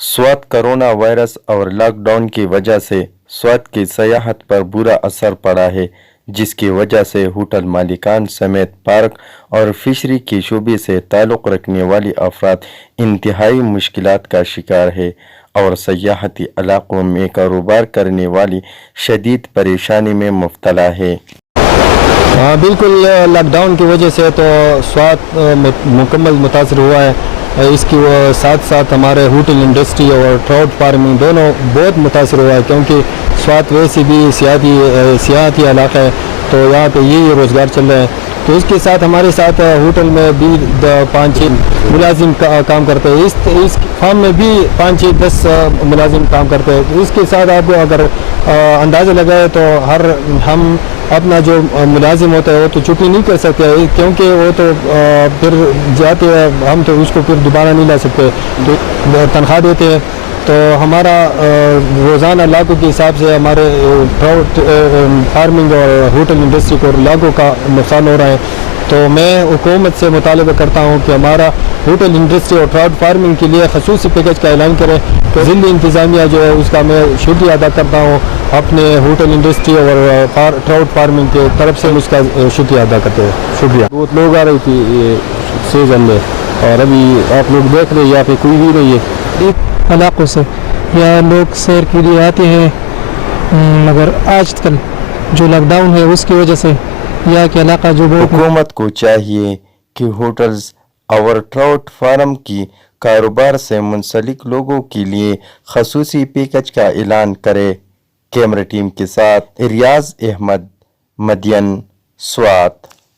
Swat corona virus और lockdown की वजह से स्वात की सयाहत पर बुरा असर पड़ा है, जिसकी वजह से होटल मालिकान समेत पार्क और फिशरी के शोबे से ताल्लुक़ रखने वाली अफराद इंतहाई मुश्किलात का शिकार है और सयाहती इलाक़ों में कारोबार करने वाली शदीद परेशानी में मुब्तला है। हाँ बिल्कुल, लॉकडाउन की वजह से तो स्वात मुकम्मल मुतासर हुआ है। इसकी साथ साथ हमारे होटल इंडस्ट्री और ट्राउट फार्मिंग दोनों बहुत मुतासर हुआ है, क्योंकि स्वात वैसे भी सियाहती इलाक़ा है, तो यहाँ पे यही रोज़गार चल रहा है। तो इसके साथ हमारे साथ होटल में भी 5-6 मुलाजिम काम करते हैं। इस फार्म में भी 5-10 मुलाजिम काम करते हैं। तो इसके साथ आप अगर अंदाज़ा लगाए तो हम अपना जो मुलाजिम होता है वो तो छुट्टी नहीं कर सकते, क्योंकि वो तो फिर जाते हैं, हम तो उसको फिर दोबारा नहीं ला सकते, तो तनख्वाह देते हैं। तो हमारा रोज़ाना लाखों के हिसाब से हमारे ट्राउट फार्मिंग और होटल इंडस्ट्री को लाखों का नुकसान हो रहा है। तो मैं हुकूमत से मुतालबा करता हूँ कि हमारा होटल इंडस्ट्री और ट्राउट फार्मिंग के लिए खसूसी पैकेज का ऐलान करें। तो ज़िली इंतज़ामिया जो है उसका मैं शुक्रिया अदा करता हूँ, अपने होटल इंडस्ट्री और ट्राउट फार्मिंग के तरफ से उसका शुक्रिया अदा करते हैं। शुक्रिया। बहुत लोग आ रही थी ये सीज़न में, और अभी आप लोग देख रहे हैं यहाँ पे कोई भी नहीं है। इलाक़ों से या लोग सैर के लिए आते हैं, मगर आजकल जो लॉकडाउन है उसकी वजह से यहाँ के इलाका जो हुकूमत को चाहिए कि होटल्स और ट्राउट फार्म की कारोबार से मुंसलिक लोगों के लिए खसूसी पैकेज का ऐलान करे। कैमरा टीम के साथ रियाज अहमद, मदियन, स्वात।